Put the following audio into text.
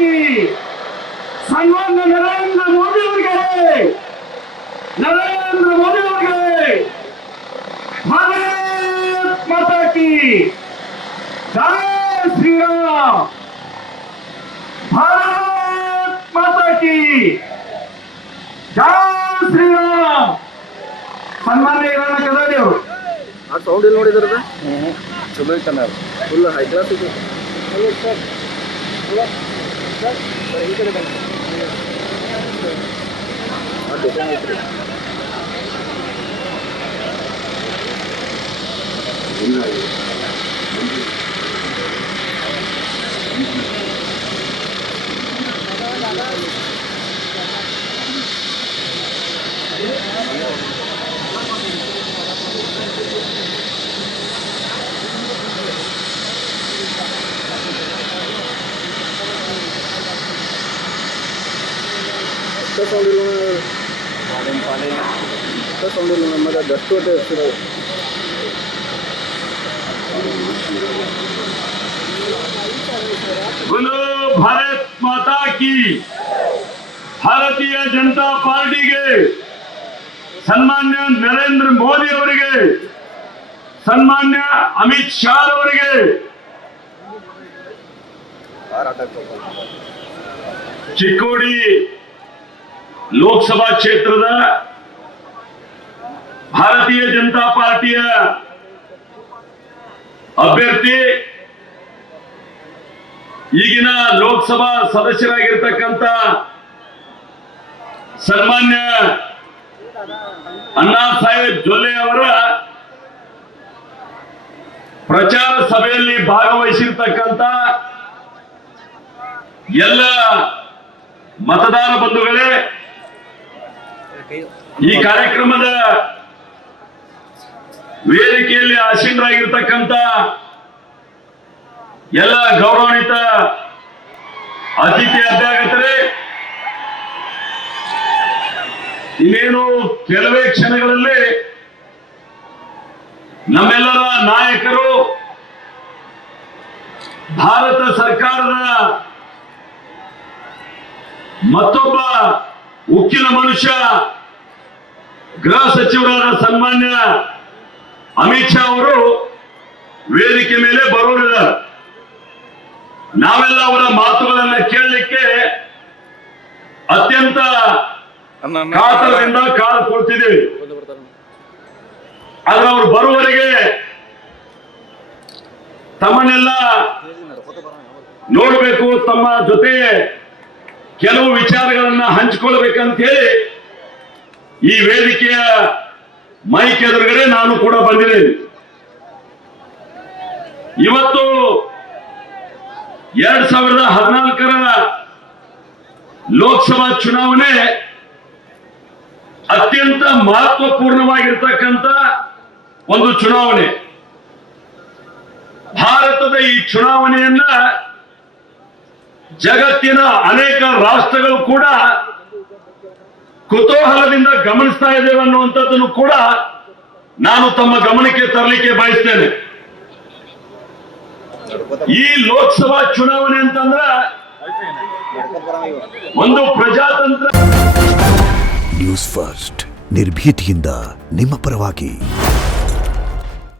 ಕಿ ಸನ್ಮಾನ್ಯ ನರೇಂದ್ರ ಮೋದಿ ಅವರಿಗೆ ಭಾರತ್ ಮಾತಾ ಕಿ ಜೈ ಶ್ರೀರಾಮ್ ಭಾರತ್ ಮಾತಾ ಕಿ ಜೈ ಶ್ರೀರಾಮ್ ಸನ್ಮಾನ್ಯ ಹಿರಣ್ಣ ಕದಾಡಿ ಅವರು ಆ ಸೌಂಡ್ ಇಲ್ಲಿ ನೋಡಿದ್ರದ ಚಲೋ ಐತಲ್ಲ ಫುಲ್ ಹೈ ಕ್ಲಾಸ್ ಇದೆ ಈ ಕಡೆ ಬನ್ನಿ ಡಿಸೈನ್ ಐತ್ರಿ ಸೌಂಡ್ ಇಲ್ಲ ಸೌಂಡ್ ಇಲ್ಲ ನಮ್ಮದು ಡಸ್ಟ್ ಹೊಟ್ಟೆ ಇರ್ತಿರೋ बोलो भारत माता की ಭಾರತೀಯ ಜನತಾ ಪಾರ್ಟಿಗೆ ಸನ್ಮಾನ್ಯ ನರೇಂದ್ರ ಮೋದಿ ಅವರಿಗೆ ಸನ್ಮಾನ್ಯ ಅಮಿತ್ ಶಾ ಅವರಿಗೆ ಚಿಕ್ಕೋಡಿ ಲೋಕಸಭಾ ಕ್ಷೇತ್ರದ ಭಾರತೀಯ ಜನತಾ ಪಾರ್ಟಿಯ ಅಭ್ಯರ್ಥಿ ಈಗಿನ ಲೋಕಸಭಾ ಸದಸ್ಯರಾಗಿರ್ತಕ್ಕಂಥ ಸನ್ಮಾನ್ಯ ಅಣ್ಣಾ ಸಾಹೇಬ್ ಜೊಲ್ಲೆ ಅವರ ಪ್ರಚಾರ ಸಭೆಯಲ್ಲಿ ಭಾಗವಹಿಸಿರ್ತಕ್ಕಂಥ ಎಲ್ಲ ಮತದಾರ ಬಂಧುಗಳೇ, ಈ ಕಾರ್ಯಕ್ರಮದ ವೇದಿಕೆಯಲ್ಲಿ ಆಸೀನರಾಗಿರ್ತಕ್ಕಂಥ ಎಲ್ಲ ಗೌರವಾನ್ವಿತ ಅತಿಥಿ ಅಭ್ಯಾಗತರೇ, ಇನ್ನೇನು ಕೆಲವೇ ಕ್ಷಣಗಳಲ್ಲಿ ನಮ್ಮೆಲ್ಲರ ನಾಯಕರು ಭಾರತ ಸರ್ಕಾರದ ಮತ್ತೊಬ್ಬ ಉಕ್ಕಿನ ಮನುಷ್ಯ ಗೃಹ ಸಚಿವರಾದ ಸನ್ಮಾನ್ಯ ಅಮಿತ್ ಶಾ ಅವರು ವೇದಿಕೆ ಮೇಲೆ ಬರೋರಿದ್ದಾರೆ. ನಾವೆಲ್ಲ ಅವರ ಮಾತುಗಳನ್ನ ಕೇಳಲಿಕ್ಕೆ ಅತ್ಯಂತ ಕಾತರದಿಂದ ಕಾದು ಕೊಡ್ತಿದ್ದೀವಿ. ಆದ್ರೆ ಅವರು ಬರುವವರೆಗೆ ತಮ್ಮನ್ನೆಲ್ಲ ನೋಡಬೇಕು, ತಮ್ಮ ಜೊತೆ ಕೆಲವು ವಿಚಾರಗಳನ್ನ ಹಂಚಿಕೊಳ್ಬೇಕಂತ ಹೇಳಿ ಈ ವೇದಿಕೆಯ ಮೈಕ್ ಎದುರುಗಡೆ ನಾನು ಕೂಡ ಬಂದಿದ್ದೇನೆ. ಇವತ್ತು 2014ರ ಲೋಕಸಭಾ ಚುನಾವಣೆ ಅತ್ಯಂತ ಮಹತ್ವಪೂರ್ಣವಾಗಿರ್ತಕ್ಕಂಥ ಒಂದು ಚುನಾವಣೆ. ಭಾರತದ ಈ ಚುನಾವಣೆಯನ್ನ ಜಗತ್ತಿನ ಅನೇಕ ರಾಷ್ಟ್ರಗಳು ಕೂಡ ಕುತೂಹಲದಿಂದ ಗಮನಿಸ್ತಾ ಇದ್ದೇವೆ ಅನ್ನುವಂಥದ್ದನ್ನು ಕೂಡ ನಾನು ತಮ್ಮ ಗಮನಕ್ಕೆ ತರಲಿಕ್ಕೆ ಬಯಸ್ತೇನೆ. ಈ ಲೋಕಸಭಾ ಚುನಾವಣೆ ಅಂತಂದ್ರೆ ಒಂದು ಪ್ರಜಾತಂತ್ರ. ನ್ಯೂಸ್ ಫಸ್ಟ್ ನಿರ್ಭೀತಿಯಿಂದ ನಿಮ್ಮ ಪರವಾಗಿ.